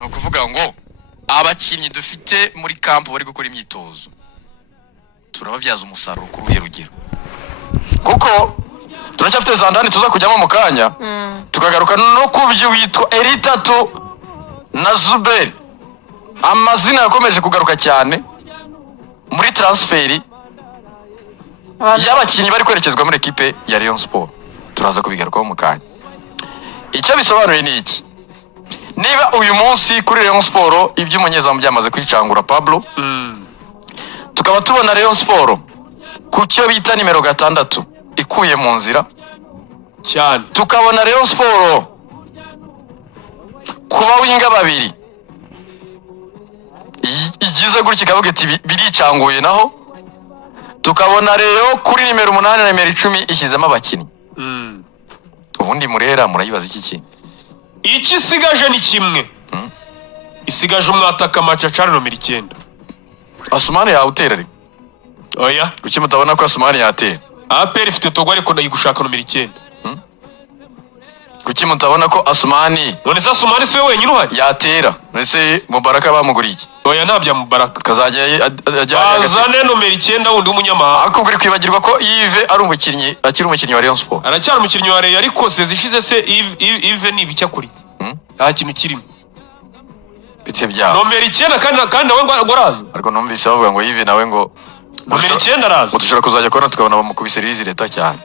no kuvuga ngo abakinnyi dufite muri camp bari gukora imyitozo turababyaza umusaruro ku ruhe rugero kuko turacyafite Zandani tuza kujyamo mu kanya tukagaruka no kubyo witwa Eritatu na Zuberi amazina yakomeje kugaruka cyane muri transferi y'abakinnyi bari kwerekezwa muri equipe ya Rayon Sport turaza kubigarukaho mu kanya icyo bisobanuye ni iki niba uyu munsi kuri Rayon Sport iby'umunyezamu byamaze kwicangura Pablo tukaba tubona Rayon Sport ku cyo bita nimero 6 ikuye mu nzira cyane tukabona Rayon Sport kuba winga babiri igize gutya ikavuga iti biricanguye naho tukabona rero kuri nimero 8 na nimero 10 ishyizemo abakinnyi ubundi murera murayibaza iki sigaje ni kimwe isigaje umwataka Macacari nomero 9 Asumani yawutera ari oya kuki mutabona ko Asumani yatera APR ifite togo ariko ndayigushaka nomero 9 kuki mutabona ko Asumani none se Asumani siwe wenyine uhari yatera nese Mubaraka bamuguriye oya ntabya Mubaraka kazajya bazane nomero 9 wundi w'umunyamahanga akubwira kwibagirwa ko Yves ari umukinnyi akiri umukinnyi wa Rayon Sport aracyari umukinnyi wa Rayon ariko sezishize se Yves ni bicyakuri nta kintu kirimo bite bya nomero 9 kandi nawe ngo araza ariko numvise bavuga ngo Yves nawe ngo nomero 9 araza dushobora kuzajya kubona tukabona bamukubise ririzi leta cyane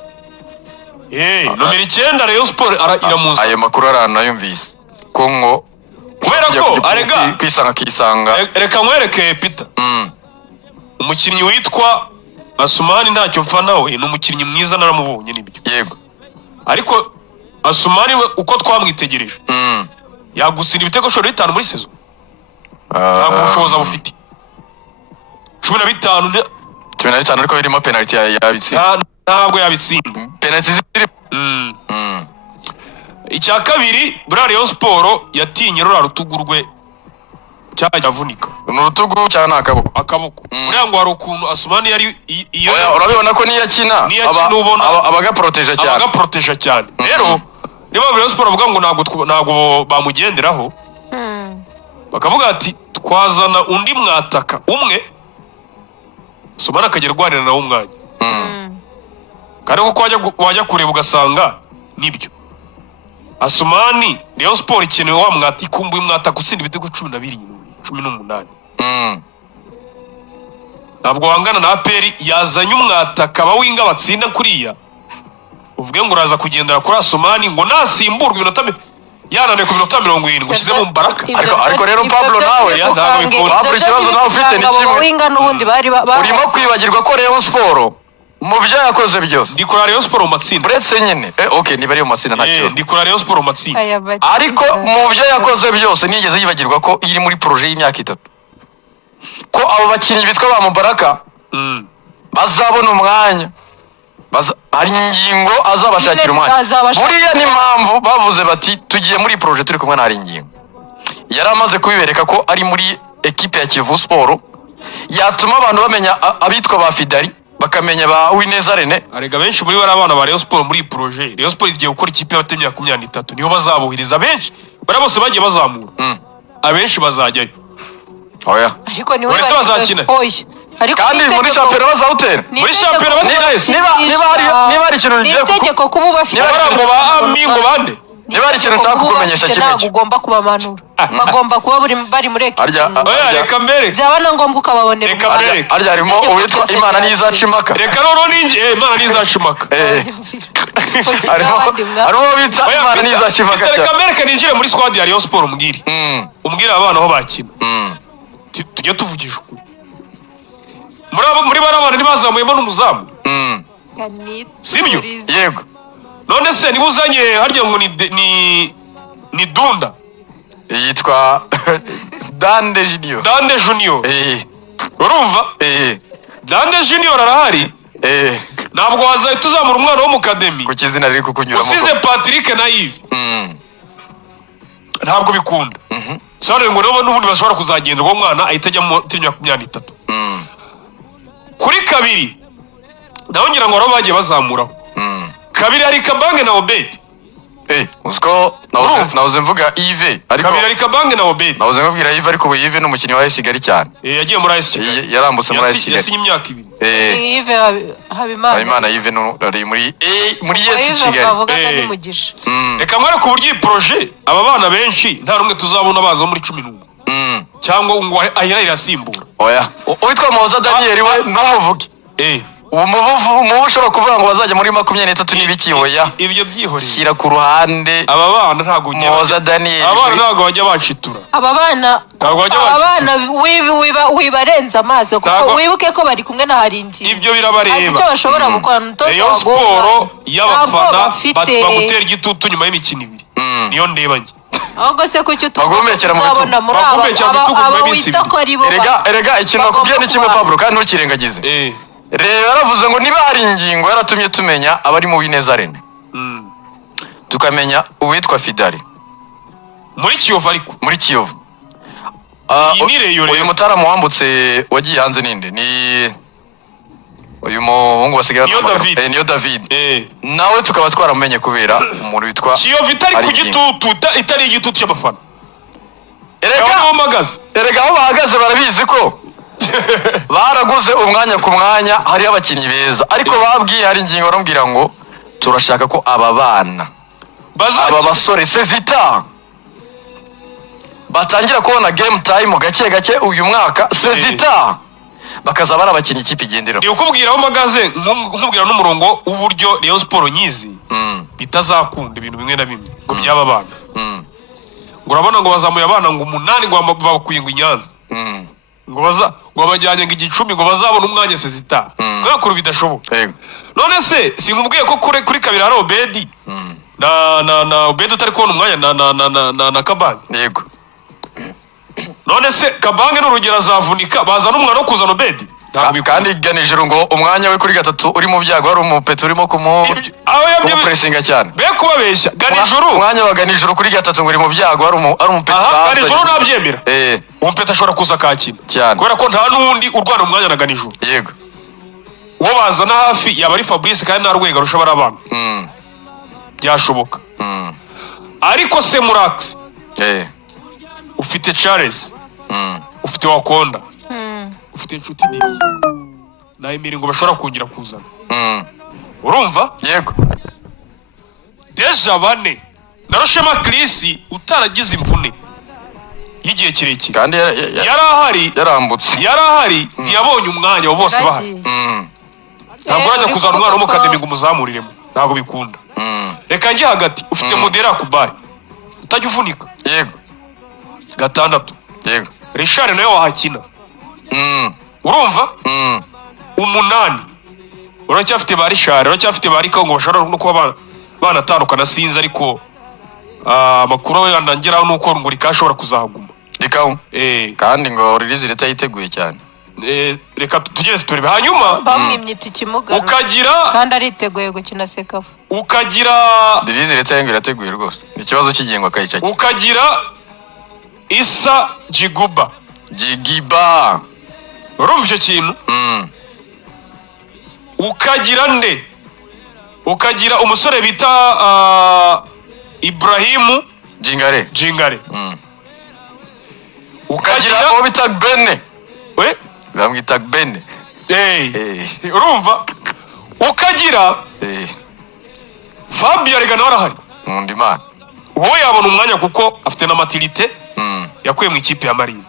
nomero 9 Rayon Sport iramuza ayo makuru aranayumvise ko ngo kubera ko arega kwisanga reka nkwereke Peter umukinnyi witwa Asumani ntacyo mfa nawe ni umukinnyi mwiza naramubonye nibyo yego ariko Asumani uko twamwitegereje yagusira ibitego 5 muri sezo ntabwo ubushobozi bufite 15 ariko birimo penalty yabitsinda ntabwo yabitsinda penalty ziri icya kabiri buriya Rayon Sport yatinye rura rutugurwe cyavunika n'urutugu cyane akaboko buriya ngo hari ukuntu Asumani yari iyo urabibona ko niyakina abagaproteja cyane rero niba Rayon Sport bavuga ngo ntabwo bamugenderaho bakavuga ati twazana undi mwataka umwe Asumani akagerwanira nawe umwanya kandi uko wajya kureba ugasanga nibyo Asumani Rayon Sport ikeneye wa mwata ikumbuye mwataka utsinda ibitego 18 ntabwo wangana na APR yazanye umwataka bawinga batsinda kuriya uvuge ngo uraza kugendera kuri Asumani ngo nasimburwe iminota yanane ku minota 70 gushyizemo Mubaraka ariko rero Pablo nawe ntabwo bikunda Pablo ikibazo nawe ufite ni kimwe winga n'ubundi bari urimo kwibagirwa ko Rayon Sport mu byo yakoze byose ndikora Rayon Sport mu matsinda uretse nyine okay niba ari mu matsinda ntacyo ndikora Rayon Sport mu matsinda ariko mu byo yakoze byose nigeze yibagirwa ko iri muri projet y'imyaka 3 ko abo bakinnyi bitwa ba Mubaraka bazabona umwanya hari ingingo azabashakira umwanya buriya ni impamvu bavuze bati tugiye muri projet turi kumwe na hari ingingo yari amaze kubibereka ko ari muri equipe ya Kivu Sport yatuma abantu bamenya abitwa ba Fidari bakamenya ba Wineza Rene arega benshi muri bari abana ba Rayon Sport muri projet Rayon Sport igiye gukora ikipe y'abatemya 23 niho bazabuhiriza benshi bara bose bagiye bazamura abenshi bazajyayo oya ariko ni we bazakina ariko kandi muri championnat bazawutera muri championnat niba hari ikintu ngiye itegeko kuba bafite ngo ba Amingo bande niba hari ikintu nshaka kukumenyesha kimwe ntabwo ugomba kubamanura bagomba kuba bari muri oya reka mbere byaba na ngombwa ukababonera arya harimo uwitwa Imana nizacimaka reka rero ninjye Imana nizacimaka harimo bita Imana nizacimaka reka mbere ninjire muri squad ya Rayon Sport umbwire abana aho bakina tujye tuvugisha muri barabana ntibazamuyemo n'umuzamu sibyo yego none se niba uzanye harya ngo ni Dunda yitwa Dande Junior urumva Dande Junior arahari ntabwo wazahita uzamura umwana wo mu academy ku kizina riri kukunyuramo usize Patrick na Yves ntabwo bikunda sare ngo rero n'ubundi bashobora kuzagenda uwo mwana ahita ajya mu 23 kuri kabiri naho ngira ngo bagiye bazamuraho kabiri hari Kabange na Obed uziko nahoze mvuga Yves ariko kabiri ari Kabange na Obedi nahoze mbwira Yves ariko ubu Yves n'umukinnyi wa AS Kigali cyane yagiye muri AS Kigali yarambutse muri AS Kigali yasinye imyaka 2 Yves Habimana Yves ari muri AS Kigali reka mwere ku buryo projet aba bana benshi nta rumwe tuzabona baza muri 11 cyangwa ngo ahira irasimbura oya witwa Moza Daniel we ntavuge ubu ushobora kuvuga ngo bazajya muri 23 n'ibiki oya ibyo byihoreye shyira ku ruhande aba bana ntago Moza Daniel abana ntago bajya banshitura aba bana wibarenza amazi kuko wibuke ko bari kumwe na Haringi ibyo birabareba icyo bashobora gukora n'utoza Rayon Sport y'abafana bagutera igitutu nyuma y'imikino 2 niyo ndebanye ahubwo se kuki tuzabona muri aba wita ko ari bo erega ikintu nakubwiye ni kimwe Pablo kandi ntukirengagize rero yaravuze ngo niba hari ingingo yaratumye tumenya abari mu Wineza Rene tukamenya uwitwa Fidari muri Kiyovu ariko muri Kiyovu uyu mutara muhambutse wagiye hanze ninde ni uyu muhungu basigaye niyo David nawe tukaba twaramenye kubera umuntu witwa Kiyovu itari ku gitutu itari igitutu cy'abafana erega aho bahagaze barabizi ko baraguze umwanya ku mwanya hari abakinnyi beza ariko babwiye hari ingingo barambwira ngo turashaka ko aba bana aba basore Sezita batangira kubona game time gake uyu mwaka Sezita bakaza bara abakinnyi ikipe igendera ni ukubwira aho magaze nkubwira n'umurongo w'uburyo Rayon Sport nyizi bitazakunda ibintu bimwe na bimwe ngo byaba bana ngo urabona ngo bazamuye abana ngo 8 ngo bakuyinga Inyanza ngo babajyanye ngo 10 ngo bazabona umwanya Sezita kwakuru bidashoboka none se sinkubwiye ko kuri kabiri hari Obedi na Obedi utari kubona umwanya na Kabange yego none se Kabange n'urugero azavunika baza n'umwana wo kuzana Obedi kandi ganijero ngo umwanya we kuri 3 uri mu byago ari umupeta urimo pressing cyane be kubabeshya ganijoro umwanya wa ganijoro kuri 3 ngo uri mu byago ari umupeta ganijoro nabyemera umupeta ashobora kuza kakina kubera ko nta nundi urwana umwanya na ganijoro yego uwo bazana hafi yaba ari Fabrice kandi narwega rushobora abana byashoboka ariko se Murax ufite Charles ufite Wakonda ufite inshuti Didi na imiringo bashobora kungira kuzana urumva yego deja bane Narushema Chris utaragize imvune y'igihe kirekire kandi yarahari ntiyabonye umwanya wo bose bahari ntabwo urajya kuzana umwana w'umukademi ngo umuzamuriremo ntabwo bikunda reka njye hagati ufite Modera Kubari utajya uvunika yego 6 yego Richard nawe wahakina urumva 8 uracyafite ba Richard uracyafite ba Rika ngo bashobora no kuba banatandukana sinzi ariko makuru yandangiraho nuko ngo Rika ashobora kuzahaguma Rika kandi ngo release leta yiteguye cyane reka tugeze turebe hanyuma bamwimyita ikimuga ukagira kandi ariteguye gukina Sekafa ukagira release leta yenga irateguye rwose ikibazo kigengwa kayica ukagira Isa Jigiba urumva icyo kintu ukagira nde ukagira umusore bita Ibrahimu Jingare ukagira uwo bita Bene bamwita Bene urumva ukagira Fabio Arega nawe arahari Nkundimana wowe yabona umwanya kuko afite na maturité yakuye mu ikipe ya Marine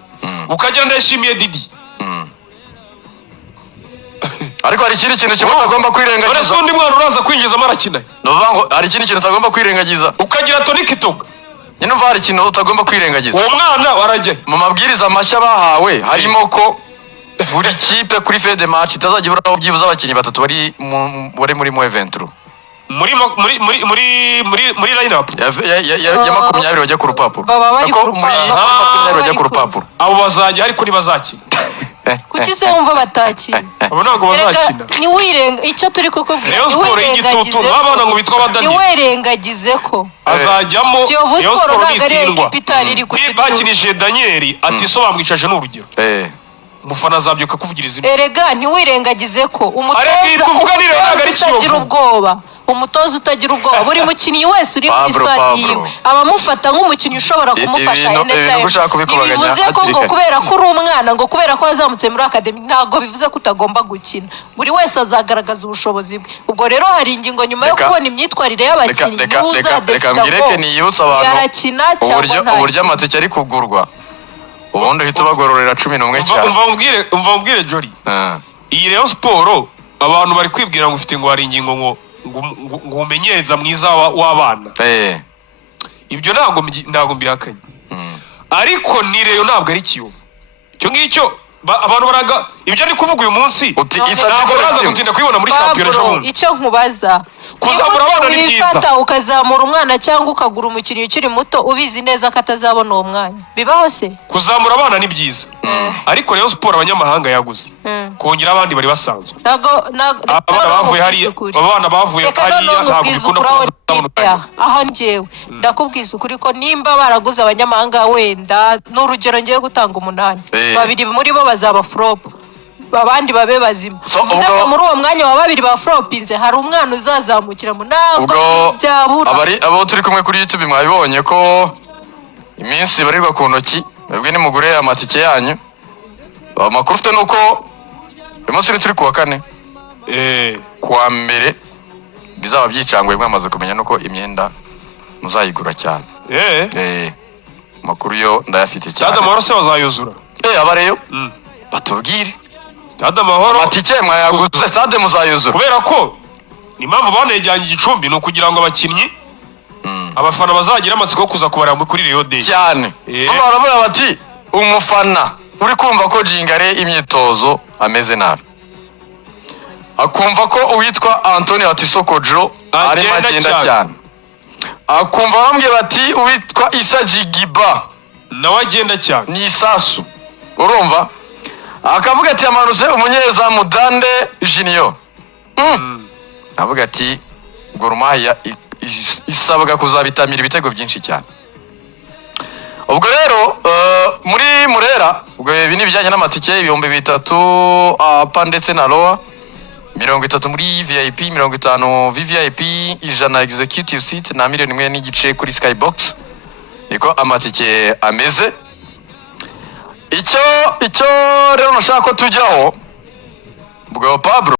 ukagira Ndayishimiye Didi ariko hari ikindi kintu kimwe utagomba kwirengagiza ore sundi mwana uraza kwinjiza amarakina novuga ngo hari ikindi kintu utagomba kwirengagiza ukagira Toni Kitoga nyine umva hari ikintu utagomba kwirengagiza uwo mwana warajye mu mabwiriza mashya bahawe harimo ko buri kipe kuri fin de match itazajya iburaho byibuze abakinnyi 3 bari muri mu event muri line up ya 20 bajya ku rupapuro muri 20 bajya ku rupapuro abo bazajya ariko ntibazakina kuki se wumva batakina abo ntabwo bazakina ni wirenga icyo turi kukubwira Rayon Sport y'igitutu babana ngo bitwa badani ni wirengagize ko azajyamo Rayon Sport n'itsindwa bakinije Daniel ati so bamwicaje n'urugero umufana azabyuka kuvugiriza erega ntiwirengagize ko umutoza utagira ubwoba umutoza utagira ubwoba buri mukinnyi wese uri muri swadi yiwe abamufata nk'umukinnyi ushobora kumufata bivuze ko ngo kubera ko uri umwana ngo kubera ko wazamutse muri akademi ntabwo bivuze ko utagomba gukina buri wese azagaragaza ubushobozi bwe ubwo rero hari ingingo nyuma yo kubona imyitwarire y'abakinnyi reka mbwireke niyibutsa abantu uburyo amatike ari kugurwa ubundi uhita ubagororera 11 cyane umva mbwire Jolly iyi Rayon Sport abantu bari kwibwira ngo ufite ngo hari ingingo ngo umenyereza mwiza w'abana ibyo ntabwo mbihakanye ariko ni Rayon ntabwo ari Kiyovu icyo ngicyo abantu baraga ibyo ari kuvuga uyu munsi ntabwo baza gutinda kubibona muri shampiyona ejobundi icyo nkubaza kuzamura abana ni byiza ukazamura umwana cyangwa ukagura umukinnyi ukiri muto ubizi neza ko atazabona uwo mwanya bibaho se kuzamura abana ni byiza ariko Rayon Sport abanyamahanga yaguze kongera abandi bari basanzwe abana bavuye hariya ntabwo bikunda kuzamura aho njyewe ndakubwiza ukuri ko nimba baraguze abanyamahanga wenda n'urugero ngiye gutanga 8 babiri muri bo bazaba flop abandi babe bazima bivuze ko muri uwo mwanya wa babiri ba flopinze hari umwana uzazamukira mu ntabwo byabura abo turi kumwe kuri YouTube mwabibonye ko iminsi barirwa ku ntoki mwebwe nimugure amatike yanyu amakuru ufite nuko umunsi turi kuwa 4 kuwa mbere bizaba byicangwe mwamaze kumenya nuko imyenda muzayigura cyane makuru yo ndayafite cyane Stade Amahoro se bazayuzura abareyo batubwire Stade Amahoro amatike mwayaguze Stade muzayuzura kubera ko impamvu banejyanye igicumbi no kugira ngo abakinnyi abafana bazagira amatsiko yo kuza kubaramba kuri Rayon Day cyane baravuga bati umufana uri kumva ko Jingare imyitozo ameze nabi akumva ko uwitwa Antonio Atisokojo ari magenda cyane akumva bambwiye bati uwitwa Issa Jigiba nawe agenda cyane ni isasu urumva akavuga ati amanuse umunyezamu Dande Junior avuga ati Gor Mahia isabwa kuzabitamira ibitego byinshi cyane ubwo rero muri Murera ubwo ibi nibijyanye n'amatike 3,000 apa ndetse na Loa 30 muri VIP 50 VVIP 100 executive seat na 1,000 n'igice kuri Skybox niko amatike ameze icyo rero nashaka ko tujyaho ubwo Pablo